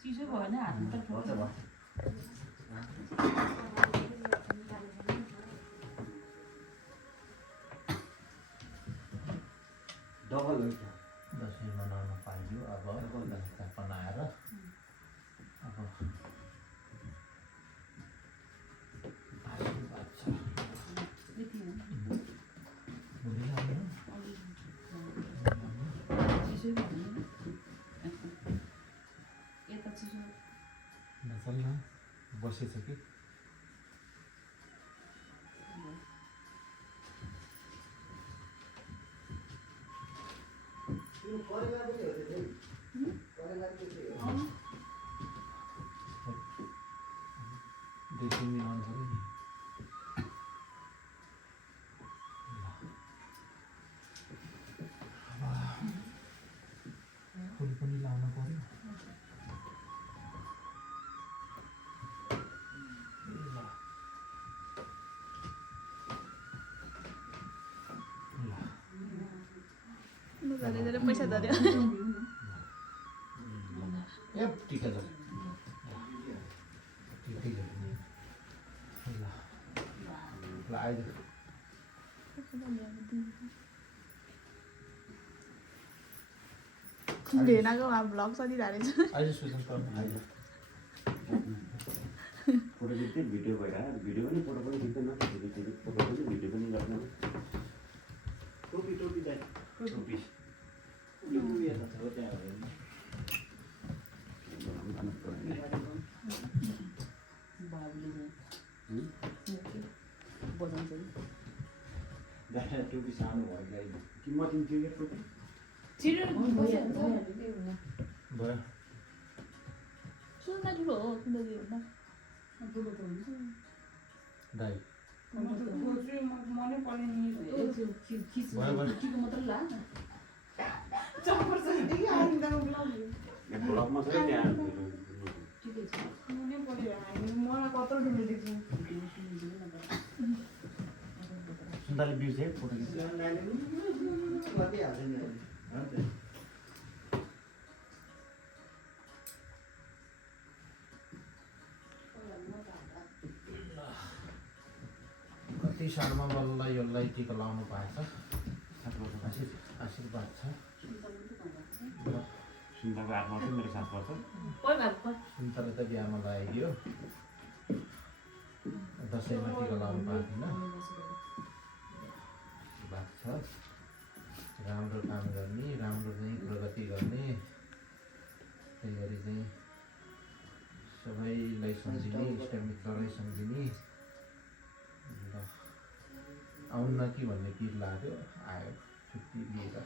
चिसो भयो भने हातमा त ठोक्छ डबल हो दसैँ मनाउन पाइयो अब बनाएर अब आशीर्वाद छ चिसो भयो भने यता चिसो नचल्न बसेछ कि दुई तिन दिन आउनु पऱ्यो नि फुल पनि लाउनु पऱ्यो धेरै पैसा धर्यो ए टिका ल टिका ल आइज भेनाको भ्लग चलिरहेको छ आइज सुजन पर्नु आइज फोटो खिच्दै भिडियो भइरहेको भिडियो पनि फोटो पनि खिच्दैन फोटो पनि भिडियो पनि गर्दैन टोपी टोपी दाइ टोपी टोपी सानो भयो किम्मत दिन्थ्यो क्या टोपी भयो सुनमा ठुलो हो किनकि हुँदा दाइ मनै पर्ने मात्रै ला ब्लगमा छ नि त्यहाँ मनै पर्यो मलाई कत्रो ठुलो देख्छु सुन्दाले बिर्से फोटो खिच्छ कति सालमा बल्ल यसलाई टिका लाउनु पाएछ आशीर्वाद छ सुन्दाको आत्मा चाहिँ मेरो साथ पर्छ सुन्तला त बिहामा लगाइदियो दसैँमा टिका लाउनु पाएको थिएन आशीर्वाद छ राम्रो काम गर्ने राम्रो चाहिँ प्रगति गर्ने त्यही गरी चाहिँ सबैलाई सम्झिने इष्टमित्रलाई सम्झिने ल आउन्न कि भन्ने पिर लाग्यो आयो छुट्टी लिएर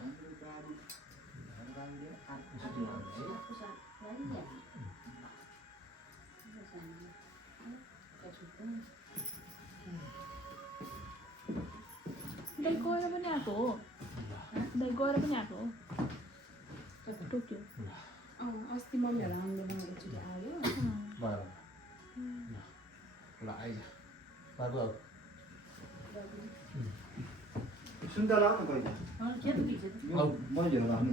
दाइ गएर पनि आएको हो दाइ गएर पनि आएको हो टोक्यो अस्ति मम्मीहरू आउँदैन एकचोटि आयो भयो ल आइज बाबु आऊ सुन्तला आउनु पहिला के त दिन्छ आऊ मैले राख्नु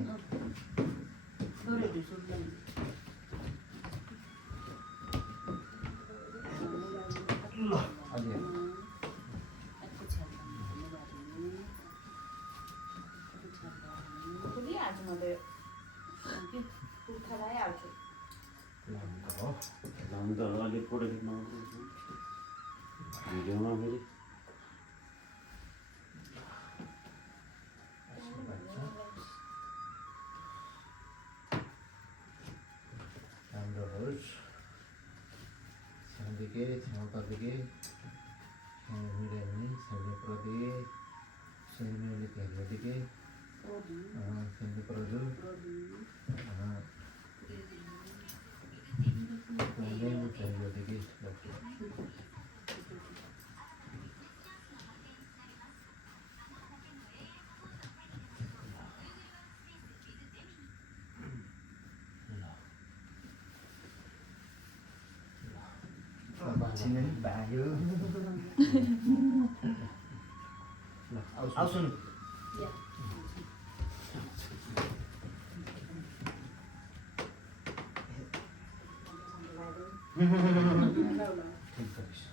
ल अलि हाल्छु म त कुर्था लगाइहाल्छु लानु हो झन् त अलिक फोटो खिच्न भिडियोमा फेरि आशीर्वाद छ राम्रो होस् छ्याउँदिके छ्याउँपादिके छ्याउमिरहने छ्याउनेप्रदे छ्याउनेले त्यहाँदिके छ्याउनेप्रदु छिने भाग्यो ल आउ सुन ठिक गरिस्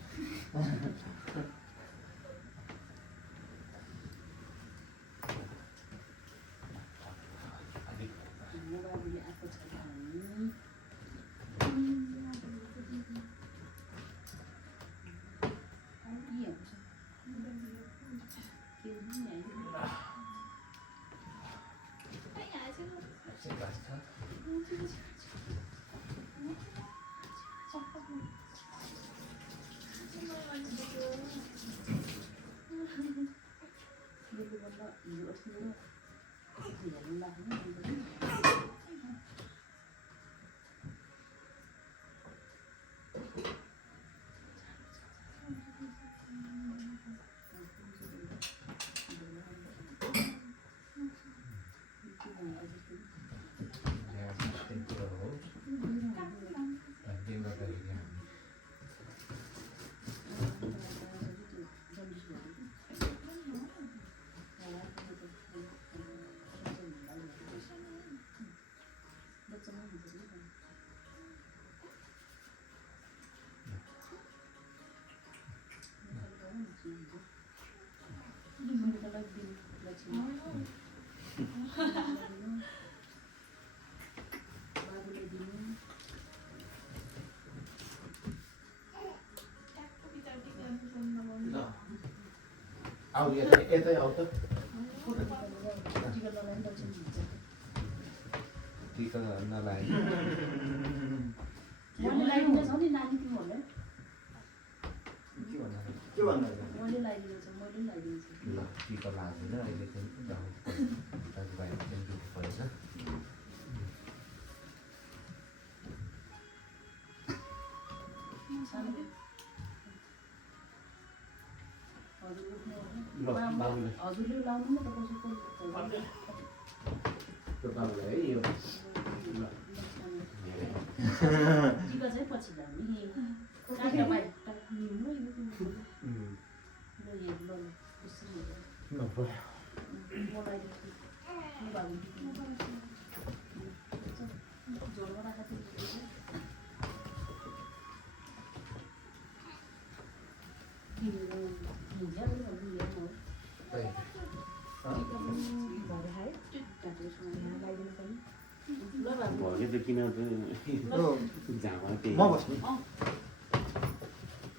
आऊ यतै आऊ त टिका नलागे मैले लगाइदिन्छ नि नानी तिमीहरूले के भन्नु मैले लगाइदिन्छ मैले लगाइदिन्छु ल टिका लाग्दैन अहिले चाहिँ दाजुभाइहरू चाहिँ दुःख परेछ ल बाबुले हजुरले लाउनु न त कसैको त्यो बाबुलाई है यो टिका चाहिँ पछि लाउने काका भाइ भयो त किन झामा त्यही म बस्ने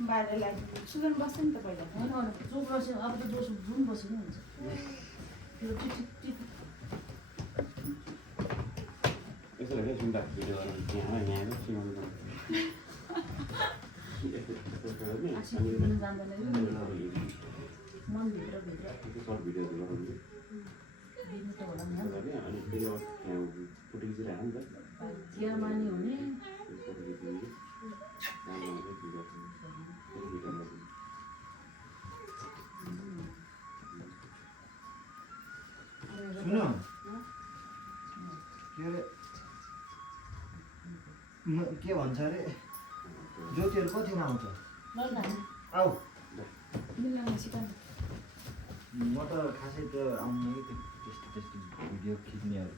बाहिर लगाइदिनु सुगन बस्छ नि त पहिला होइन जो बस्यो अब त जोस जुन बस्यो नि हुन्छ त्यो यसो हेरेर सुन्दा भिडियो यहाँ यहाँ सुनाउनु जान्दैन मनभित्र भित्र सर्ट भिडियोहरू गराउनु दिनु त होला नि अनि फेरि यहाँ फुटेको चाहिँ राख्नु नि त चिया मानी हुने सुन के अरे के भन्छ अरे ज्योतिहरू कतिमा आउँछ आऊ मिलाउनु सिकाउनु म त खासै त आउनु त्यस्तो त्यस्तो भिडियो खिच्नेहरू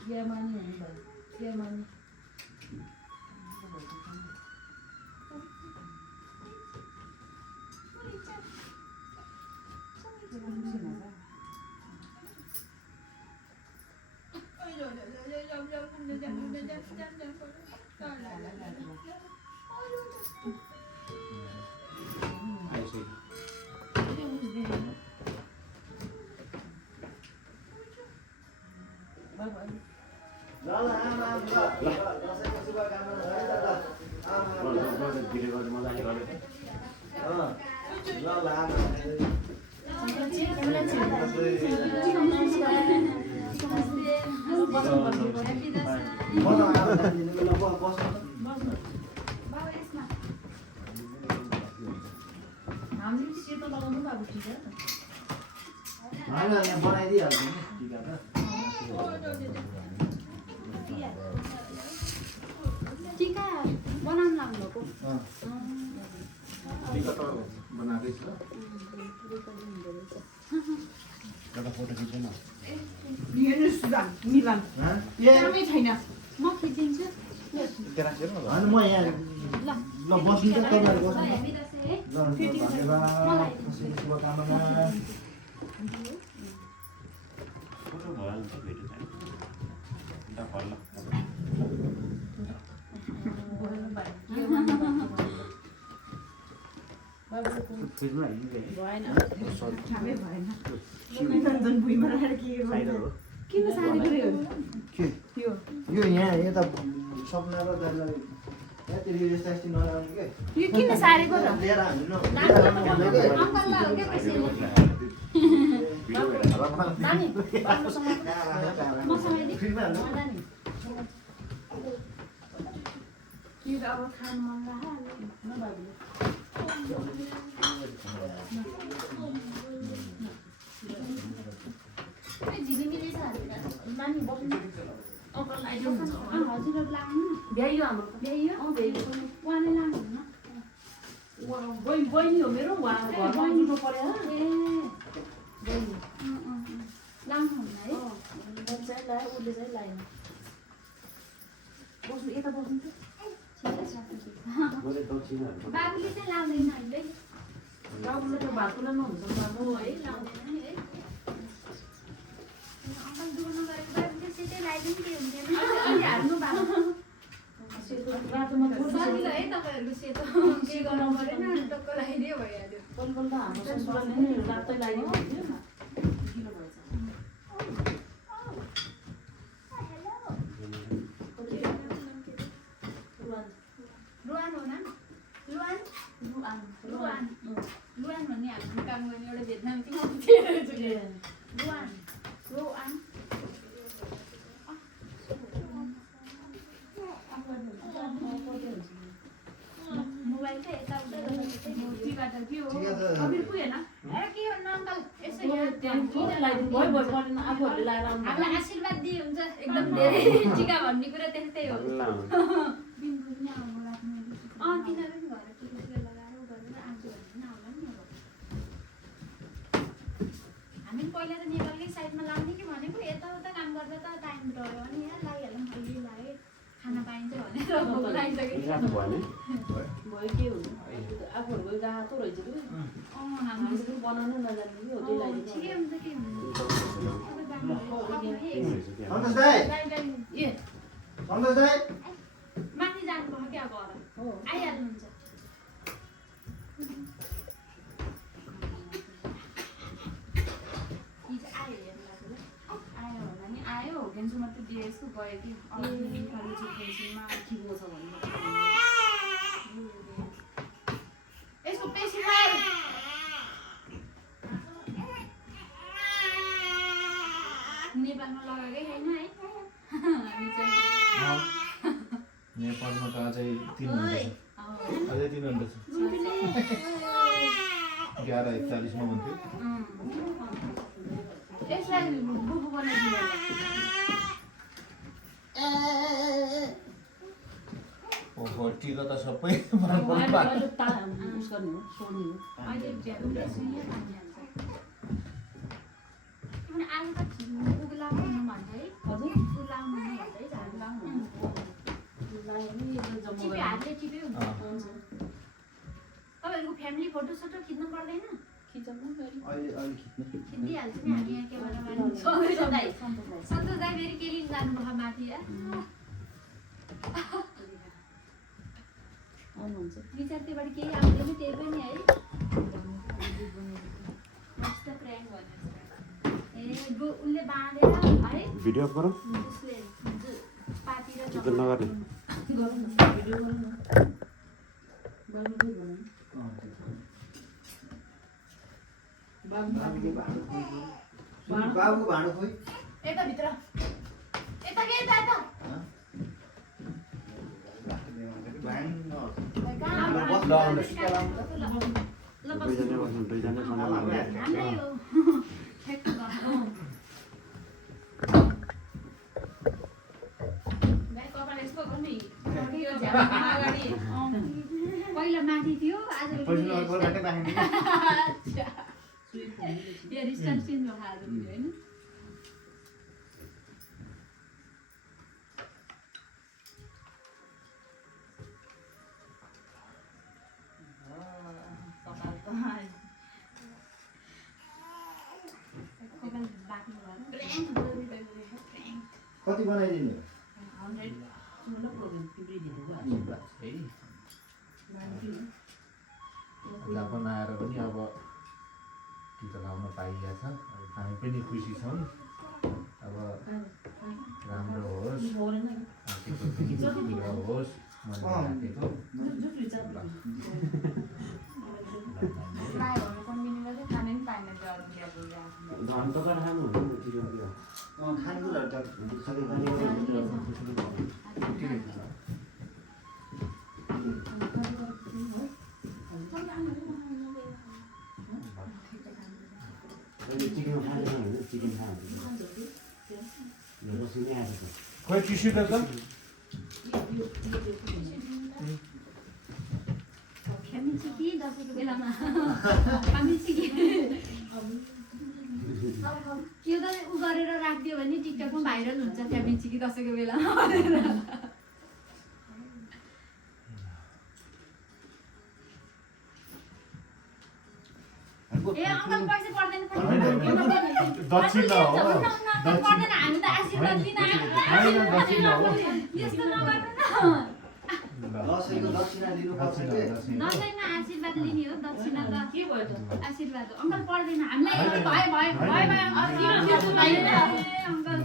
चिया मानी हुने भयो चिया मानी भिडियो गर्दा मजाले गरेको ल लाग हामीले सेतो लगाउनु अब ठिक छ होइन यहाँ बनाइदिइहाल्छु नि टिका त टिका बनाउनु लाग्नुभएको टिका त बनाएकै छ एउटा फोटो खिच्नु न मिलान ए कामै छैन म खिचिदिन्छु होइन म यहाँ ल बस्नु त तपाईँहरू बस्नु हामी दसैँ है ल धन्यवाद शुभकामना फोटो भइहाल्छ भिडियो छैन एउटा फल खिच्नु भएन कामै भएन नन्दन भुइँमा राखेर के गर्नु किन सारेको रे के यो यो यहाँ यता सपना र दाजुलाई यहाँतिर यो यस्ता यस्तो नलाउने के यो किन सारेको र लिएर हामी अङ्कललाई हो क्या कसैले नानी बाबुसँग मसँग दि कि अब खान मन लाग्यो न बाबुले झिलिमिली छ नानी बस्नु अङ्कल आइदिनु हुन्छ हजुर लाग्नु भ्याइयो हाम्रो भ्याइयो भ्याइयो उहाँले लाग्नुहुन्न बहिनी हो मेरो उहाँ घरमा जुटो पऱ्यो ए बहिनी लाग्नुहुन्न है मैले चाहिँ लगायो उसले चाहिँ लगाएन बस्नु यता बस्नु ठिकै छ मैले दक्षिणाहरू बाबुले चाहिँ लाउँदैन अहिले बाबुले त भातुला नहुन्छ बाबु है लाउँदैन नि है अङ्कल दुःख नगरेको बाबुले सिधै लगाइदिनु के हुन्थेन अलि हाल्नु बाबु सेतो रातोमा सजिलो है तपाईँहरूको सेतो के गर्नु परेन टक्क लगाइदियो भइहाल्यो पल्पल त हाम्रो ससुराले नै रातै लगाइदिनु हुन्थ्यो किलो भएछ रुवान हो न रुवान रुवान रुवान भन्ने हाम्रो काम गर्ने एउटा भेटनाम थियो रुवान रोवान मोबाइलकै यताउता के हो ठिकै छ। कबिर पुगेन ए के हो न अङ्कल यसो यहाँ त्यहाँ किन लगाइदिनु भयो भयो परेन आफूहरूले लगाएर आउनु हामीलाई आशीर्वाद दिए हुन्छ एकदम धेरै टिका भन्ने कुरा त्यस्तै हो बिन्दु पनि आउनु लाग्नु तिनीहरू पनि घर टिका लगाएर उ गरेर आउँछु भने पनि आउला नि अब हामी पहिला त नेपालकै साइडमा लाउने कि भनेको यताउता काम गर्दा त टाइम रह्यो अनि यहाँ लगाइहालौँ अलि लगाएँ खाना पाइन्छ भनेर भोक लागिसक्यो भयो भयो के हुनु आफूहरूको रातो रहेछ कि हामीले हामीले पनि बनाउनु नजान्ने कि हो त्यो ठिकै लगाइदिनु हुन्छ के हुन्छ सन्तोष दाइ ए सन्तोष दाइ माथि जानुभयो क्या घर हो आइहाल्नुहुन्छ आयो होला नि आयो गेन्सु मात्रै दिएछु गयो कि फेन्सिङमा ठिको छ भन्नु यसको पेसिफायर नेपालमा लगाएकै छैन है हामी चाहिँ नेपालमा त अझै 3 घन्टा छ अझै 3 घन्टा छ 11:41 मा हुन्थ्यो यसलाई बुबु बनाइदिनु ओहो टिका त सबै बराबर अहिले उस गर्ने हो सोड्ने हो अहिले बेसुइए पानी हाल्छ किनभने आलु त उग्लाउनु भन्छ है हजुर उग्लाउनु भन्छ है झाडु लाउनु लगायो भने यो जम्मा टिप्यो गरेर हातले टिप्यो हुन्छ हुन्छ तपाईँहरूको फ्यामिली फोटो सोटो खिच्नु पर्दैन खिचाउनु फेरि अहिले खिच्नु खिचिदिइहाल्छु नि हामी यहाँ क्यामेराम्यान सन्तोष दाइ फेरि के लिन जानुभयो माथि आउनुहुन्छ विचार त्योबाट केही आउँदैन त्यही पनि है मस्त प्र्याङ्क भनेर ए उसले बाँधेर है भिडियो गरौँ उसले पाती र चिकन नगर्ने गरौँ न भिडियो गरौँ न गर्नु के भन्नु बाबु भाँडो खोइ यता भित्र यता के यता यता दुईजना बस्नु दुईजना सँगै लाग्यो हाम्रै हो ठ्याक्क गर्नु कपाल यस्तो गर्नु यो झ्यालमा अगाडि पहिला माथि थियो आज यो रिस्टाइल चेन्ज भएको आज होइन कति बनाइदिनु जापान आएर पनि अब टिका लाउन पाइएको छ हामी पनि खुसी छौँ अब राम्रो होस् आर्थिक पनि बिग्र होस् मनले राखेको धन त गरेर खानु हुँदैन खानेकुराहरू त चिकन खानु भने चिकन खानु रसी नै आएको छ खोइ टिस्यु त खामिची दसैँको बेलामा खामिची यो त उ गरेर राखिदियो भने टिकटकमा भाइरल हुन्छ खामिची दसैँको बेलामा ए अङ्कल पैसा पर्दैन दक्षिणा हो पर्दैन हामी त आशीर्वाद दिन यस्तो नगर्नु न दसैँको दक्षिणा दिनुपर्छ के दसैँमा आशीर्वाद लिने हो दक्षिणा त के भयो त आशीर्वाद हो अङ्कल पर्दैन हामीलाई अङ्कल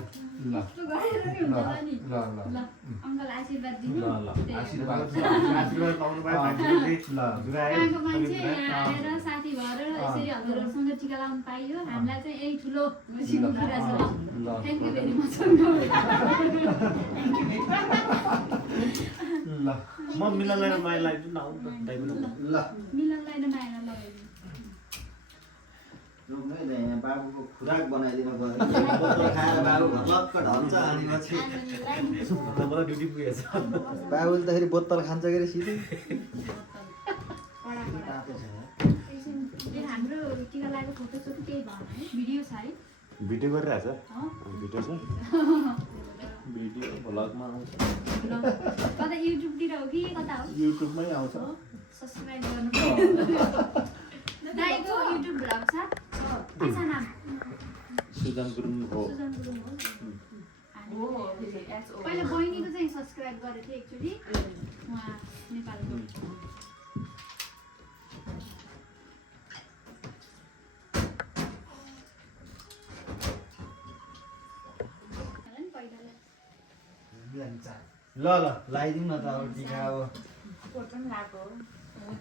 यस्तो गरेर नि हुन्छ नि ल अङ्कल आशीर्वाद दिनु आशीर्वाद पाउनु भयो मान्छेले कहाँको मान्छे यहाँ आएर साथी भएर यसरी हजुरहरूसँग टिका लाउनु पाइयो हामीलाई चाहिँ यही ठुलो खुसीको कुरा छ थ्याङ्क यू भेरी मच ल म मिलाएर माया लाग्छु न ल मिलनलाई न माया लगाइदिनु रुमै यहाँ बाबुको खुराक बनाइदिनु पर्यो खाएर बाबु घलक्क ढल्छ अनि पछि मलाई ड्युटी पुगेछ बाबुले त फेरि बोतल खान्छ के अरे सिधै हाम्रो टिका लागेको फोटो सोटो केही भएन है भिडियो छ है भिडियो गरिरहेछ भिडियो छ भिडियो भ्लगमा आउँछ कता युट्युबतिर हो कि कता हो युट्युबमै आउँछ सब्सक्राइब गर्नु दाइको युट्युब भ्लग छ के छ नाम सुजन गुरुङ हो सुजन गुरुङ हो पहिला बहिनीको चाहिँ सब्सक्राइब गरेको थिएँ एक्चुअली उहाँ नेपालको ल ल लगाइदिउँ न त अब टिका अब फोटो पनि लगाएको